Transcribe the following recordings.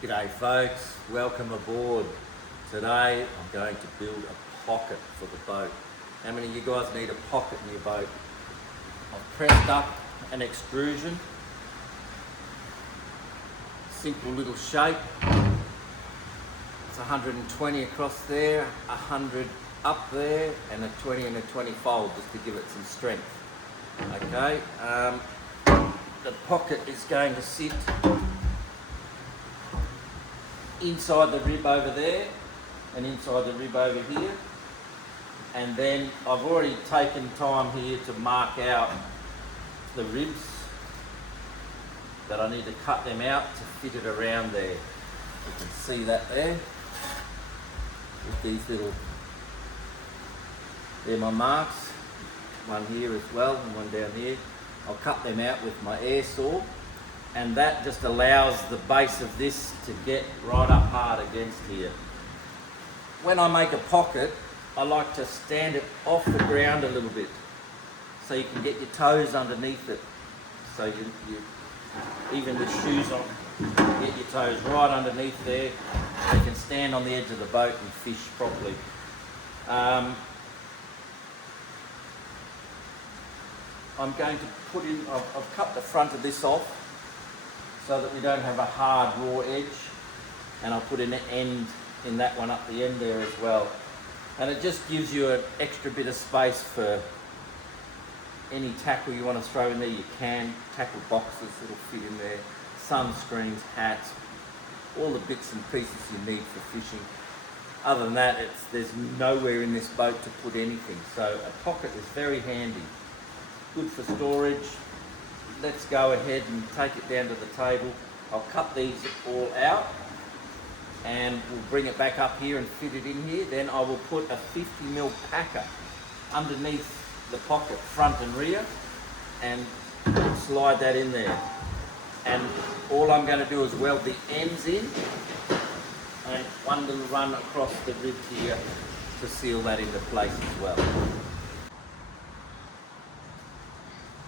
G'day folks, welcome aboard. Today I'm going to build a pocket for the boat. How many of you guys need a pocket in your boat? I've pressed up an extrusion, simple little shape. It's 120 across there, 100 up there, and a 20 and a 20 fold just to give it some strength. Okay, the pocket is going to sit inside the rib over there and inside the rib over here, and then I've already taken time here to mark out the ribs that I need to cut them out to fit it around there. You can see that there with these little, they're my marks, one here as well and one down here. I'll cut them out with my air saw, and that just allows the base of this to get right up hard against here. When I make a pocket, I like to stand it off the ground a little bit so you can get your toes underneath it. So you even with shoes on, get your toes right underneath there. You can stand on the edge of the boat and fish properly. I'm going to put in, I've cut the front of this off so that we don't have a hard raw edge, and I'll put an end in that one up the end there as well. And it just gives you an extra bit of space for any tackle you want to throw in there. You can, tackle boxes that'll fit in there, sunscreens, hats, all the bits and pieces you need for fishing. Other than that, there's nowhere in this boat to put anything, so a pocket is very handy. Good for storage. Let's go ahead and take it down to the table. I'll cut these all out and we'll bring it back up here and fit it in here. Then I will put a 50mm packer underneath the pocket, front and rear, and slide that in there. And all I'm going to do is weld the ends in and one little run across the rib here to seal that into place as well.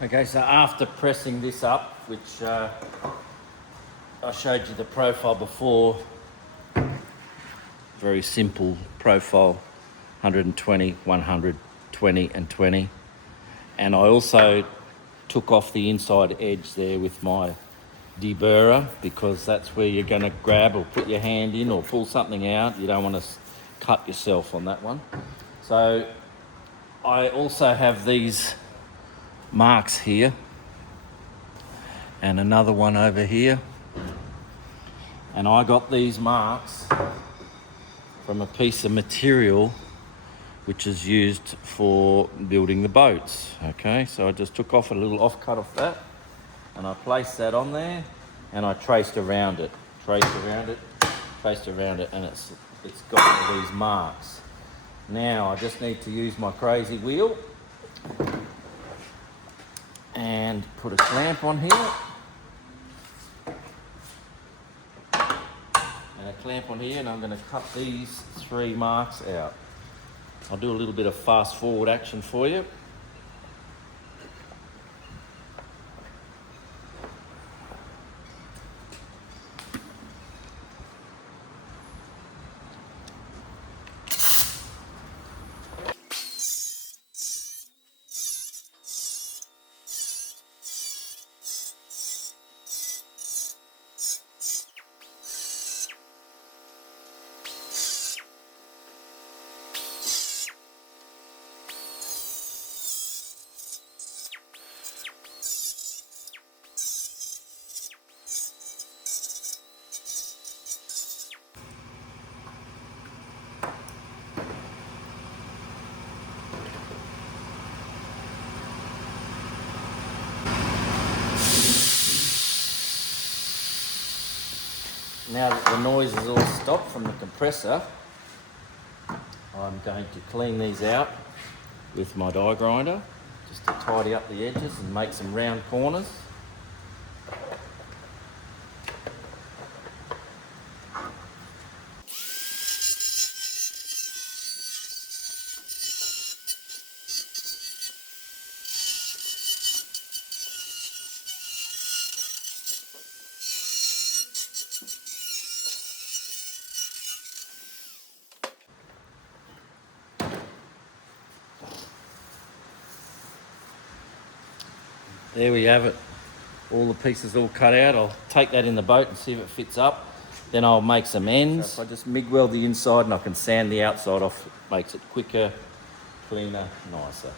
Okay, so after pressing this up, which I showed you the profile before, very simple profile, 120, 100, 20 and 20. And I also took off the inside edge there with my deburrer, because that's where you're going to grab or put your hand in or pull something out. You don't want to cut yourself on that one. So I also have these marks here and another one over here, and I got these marks from a piece of material which is used for building the boats. Okay, so I just took off a little offcut of that and I placed that on there and I traced around it, and it's got all these marks. Now I just need to use my crazy wheel and put a clamp on here and a clamp on here, and I'm going to cut these 3 marks out. I'll do a little bit of fast forward action for you. Now that the noise is all stopped from the compressor, I'm going to clean these out with my die grinder just to tidy up the edges and make some round corners. there we have it. All the pieces all cut out. I'll take that in the boat and see if it fits up. Then I'll make some ends. So if I just MIG weld the inside and I can sand the outside off, it makes it quicker, cleaner, nicer.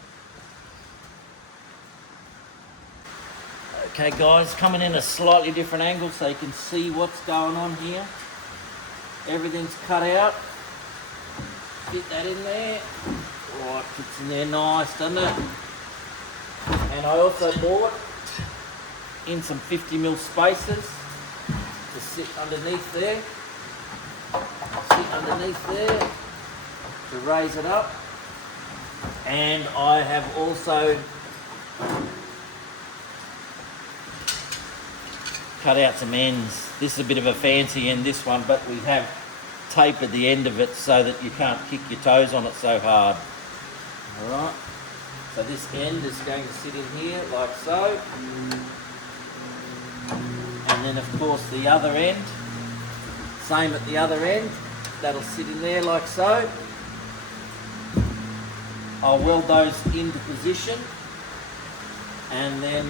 Okay guys, coming in a slightly different angle so you can see what's going on here. Everything's cut out. Fit that in there. Right, fits in there nice, doesn't it? And I also bought in some 50mm spacers to sit underneath there. Sit underneath there to raise it up. And I have also cut out some ends. This is a bit of a fancy end, this one, but we have tapered the end of it so that you can't kick your toes on it so hard. Alright, so this end is going to sit in here like so. And then of course the other end, same at the other end, that'll sit in there like so. I'll weld those into position and then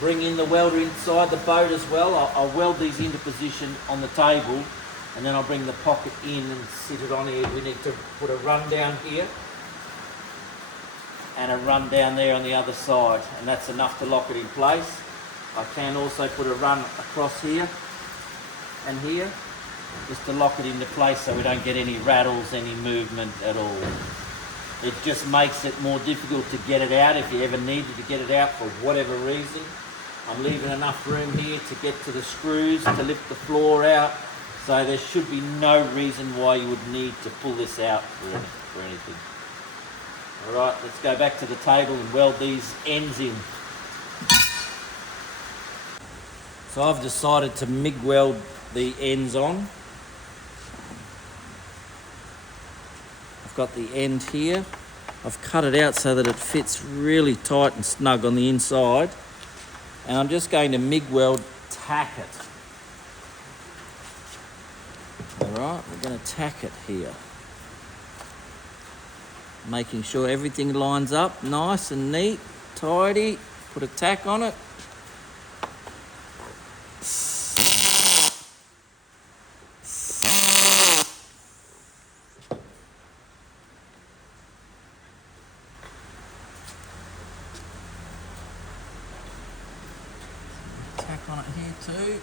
bring in the welder inside the boat as well. I'll weld these into position on the table and then I'll bring the pocket in and sit it on here. We need to put a run down here and a run down there on the other side, and that's enough to lock it in place. I can also put a run across here and here just to lock it into place so we don't get any rattles, any movement at all. It just makes it more difficult to get it out if you ever needed to get it out for whatever reason. I'm leaving enough room here to get to the screws to lift the floor out, so there should be no reason why you would need to pull this out for anything. Alright, let's go back to the table and weld these ends in. So I've decided to MIG weld the ends on. I've got the end here. I've cut it out so that it fits really tight and snug on the inside. And I'm just going to MIG weld tack it. Alright, we're going to tack it here. Making sure everything lines up nice and neat, tidy. Put a tack on it. Tack on it here too.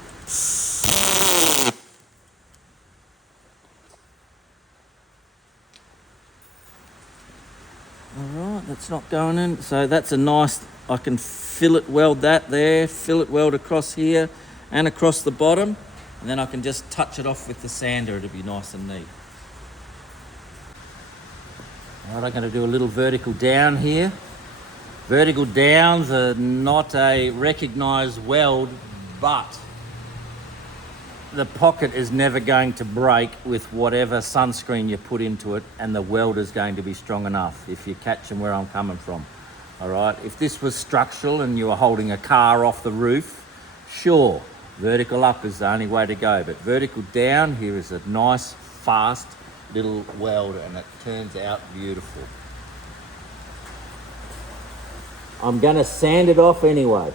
Alright, that's not going in. So that's a nice, I can fillet weld that there, fillet weld across here and across the bottom. And then I can just touch it off with the sander, it'll be nice and neat. Alright, I'm going to do a little vertical down here. Vertical downs are not a recognised weld, but the pocket is never going to break with whatever sunscreen you put into it, and the weld is going to be strong enough, if you're catching where I'm coming from. Alright, if this was structural and you were holding a car off the roof, sure, vertical up is the only way to go, but vertical down here is a nice, fast little welder, and it turns out beautiful. I'm going to sand it off anyway.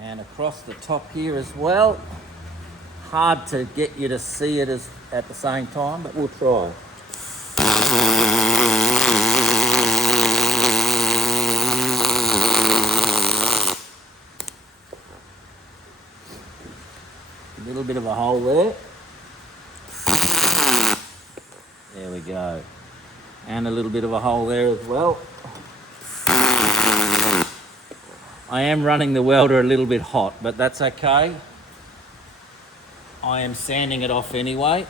And across the top here as well. Hard to get you to see it at the same time, but we'll try. A little bit of a hole there. There we go. And a little bit of a hole there as well. I am running the welder a little bit hot, but that's okay. I am sanding it off anyway.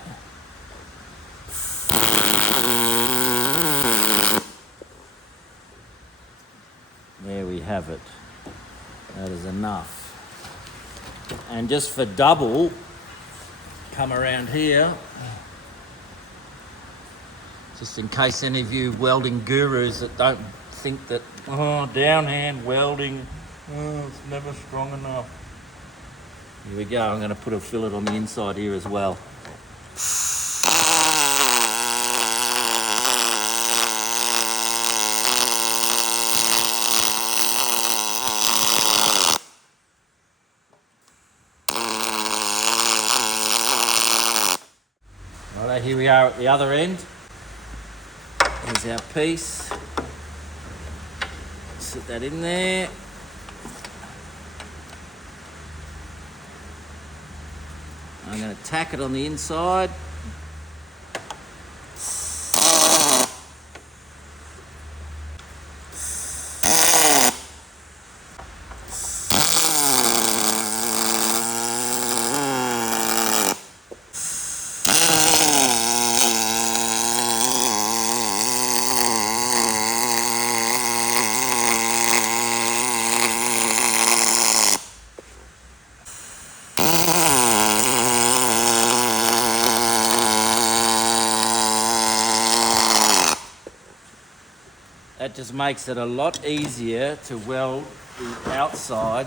There we have it. That is enough. And just for double, come around here, just in case any of you welding gurus that don't think that, oh, downhand welding, oh, it's never strong enough. Here we go, I'm going to put a fillet on the inside here as well. Righto, here we are at the other end. Here's our piece. Sit that in there. I'm going to tack it on the inside. That just makes it a lot easier to weld the outside.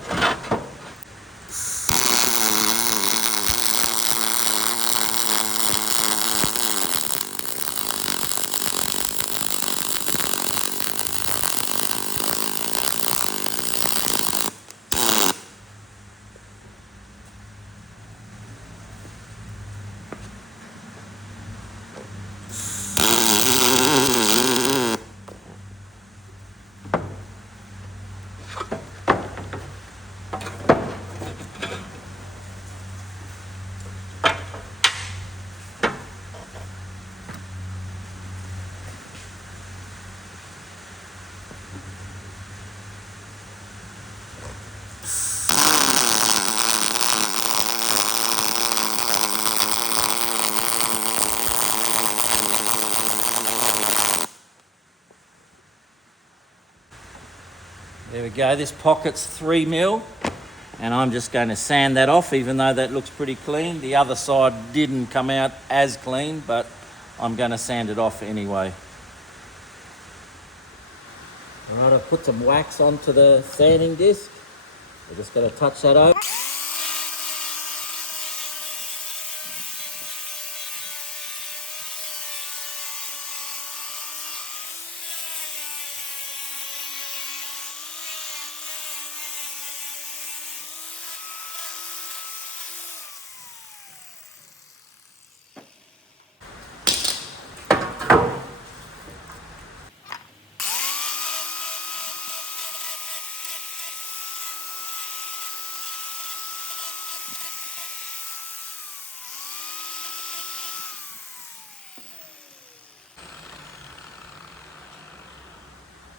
There we go, this pocket's 3mm, and I'm just going to sand that off, even though that looks pretty clean. The other side didn't come out as clean, but I'm going to sand it off anyway. Alright, I've put some wax onto the sanding disc. We're just going to touch that over.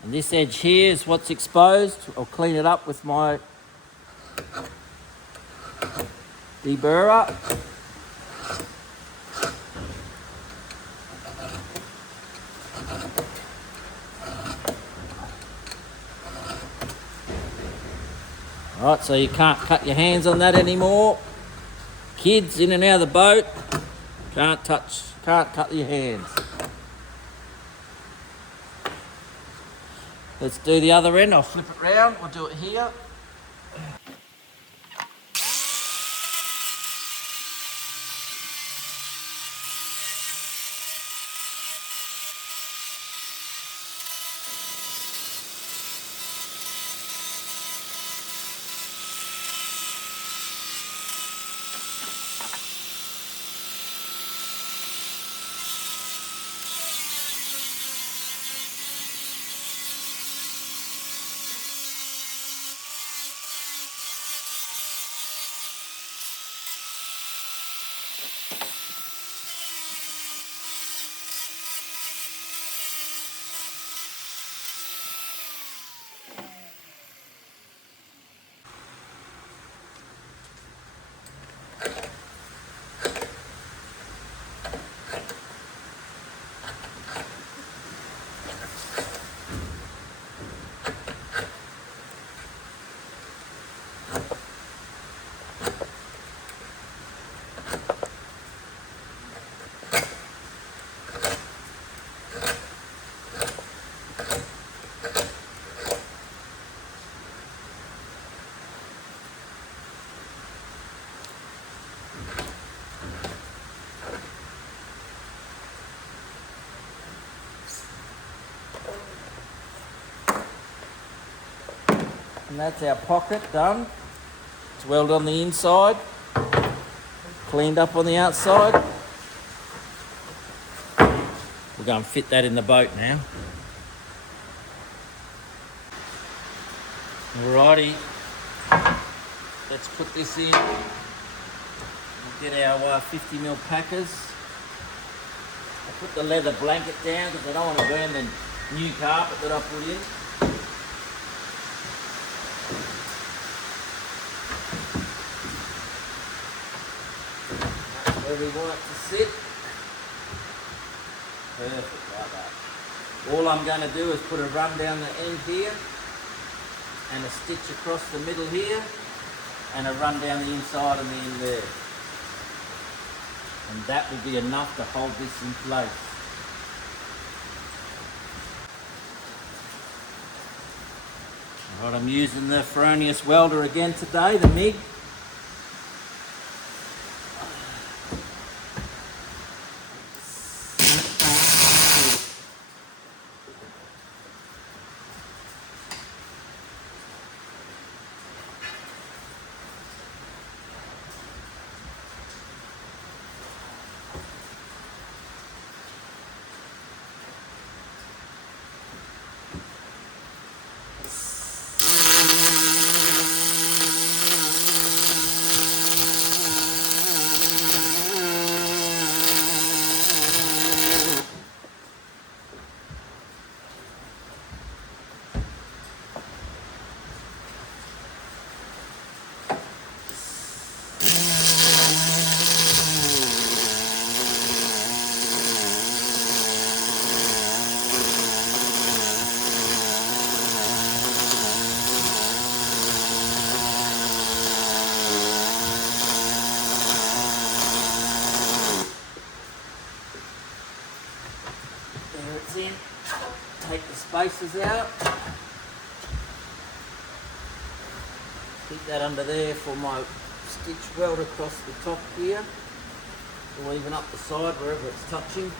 And this edge here is what's exposed. I'll clean it up with my deburrer. Alright, so you can't cut your hands on that anymore. Kids in and out of the boat, can't cut your hands. Let's do the other end. I'll flip it round. We'll do it here. And that's our pocket done. It's welded on the inside, cleaned up on the outside. We're going to fit that in the boat now. Alrighty, let's put this in. We'll get our 50mm packers. I put the leather blanket down because I don't want to burn the new carpet that I put in. That's where we want it to sit. Perfect, like that. All I'm going to do is put a run down the end here, and a stitch across the middle here, and a run down the inside and the end there. And that will be enough to hold this in place. Alright, I'm using the Fabricating welder again today, the MIG. In, take the spacers out, keep that under there for my stitch weld across the top here, or even up the side wherever it's touching.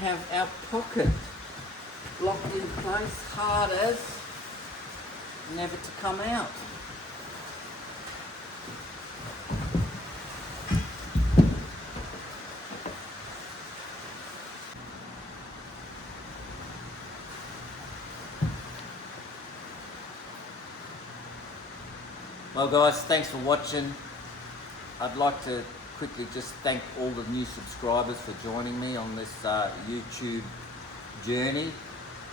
Have our pocket locked in place, hard as, never to come out. Well guys, thanks for watching. I'd like to quickly just thank all the new subscribers for joining me on this YouTube journey.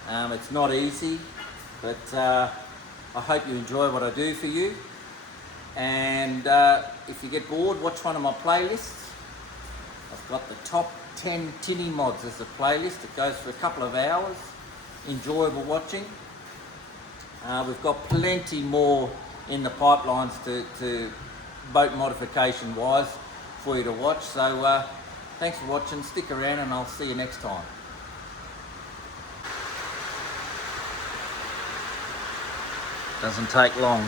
It's not easy, but I hope you enjoy what I do for you. And if you get bored, watch one of my playlists. I've got the top 10 tinny mods as a playlist. It goes for a couple of hours. Enjoyable watching. We've got plenty more in the pipelines to boat modification wise for you to watch. So thanks for watching, stick around, and I'll see you next time. Doesn't take long.